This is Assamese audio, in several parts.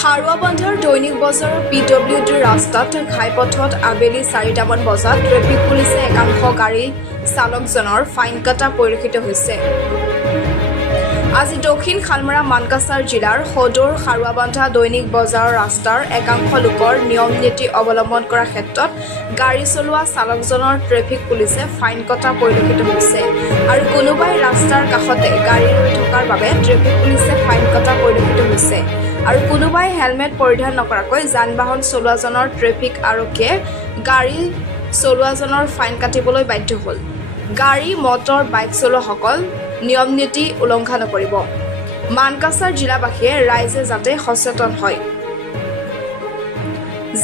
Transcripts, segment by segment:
হাৰুৱাবান্ধৰ দৈনিক বজাৰৰ PWD ৰাস্তাত ঘাইপথত আবেলি 4টামান বজাত ট্ৰেফিক পুলিচে একাংশ গাড়ী চালকজনৰ ফাইন কাটা পৰিলক্ষিত হৈছে। আজি দক্ষিণ শালমৰা মানকাছাৰ জিলাৰ সদৰ হাৰুৱাবান্ধা দৈনিক বজাৰৰ ৰাস্তাৰ একাংশ লোকৰ নিয়ম নীতি অৱলম্বন কৰাৰ ক্ষেত্ৰত গাড়ী চলোৱা চালকজনৰ ট্ৰেফিক পুলিচে ফাইন কটা পৰিলক্ষিত হৈছে আৰু কোনোবাই ৰাস্তাৰ কাষতে গাড়ী ৰৈ থকাৰ বাবে ট্ৰেফিক পুলিচে ফাইন কটা পৰিলক্ষিত হৈছে আৰু কোনোবাই হেলমেট পৰিধান নকৰাকৈ যান-বাহন চলোৱাজনৰ ট্ৰেফিক আৰক্ষীয়ে গাড়ী চলোৱাজনৰ ফাইন কাটিবলৈ বাধ্য হ'ল। গাড়ী মটৰ বাইক চলোৱাসকল নিয়ম নীতি উলংঘা নকৰিব। মানকাছাৰ জিলাবাসীয়ে ৰাইজে যাতে সচেতন হয়।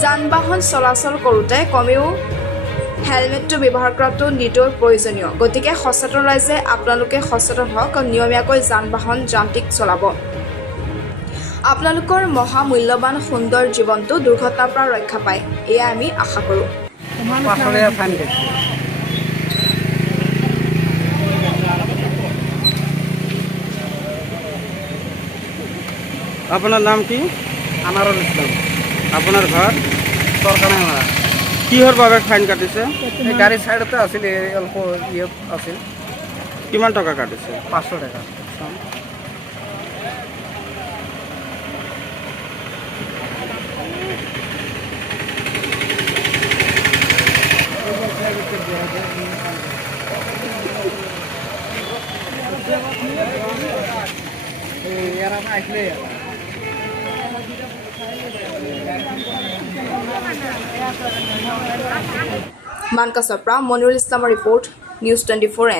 যান-বাহন চলাচল কৰোঁতে কমেও হেলমেটটো ব্যৱহাৰ কৰাটো নিতৌ প্ৰয়োজনীয়। গতিকে সচেতন ৰাইজে আপোনালোকে সচেতন হওক, নিয়মীয়াকৈ যান-বাহন যান্ত্ৰিক চলাব। আপোনালোকৰ মহামূল্যৱান সুন্দৰ জীৱনটো দুৰ্ঘটনাৰ পৰা ৰক্ষা পায়, এয়া আমি আশা কৰোঁ। আপনার নাম কি? আনারুল ইসলাম। আপনার ঘর সরকারি মারা কিহর বাবে ফাইন কাটিছে? এই গাড়ির সাইডতে আছিল, এই অল্প ইয়ে আছিল, কিমান টকা কাটিছে? 500 টাকা। এরা আসলে মানকাছাৰ পৰা মনিৰুল ইছলামৰ ৰিপৰ্ট, নিউজ 24N।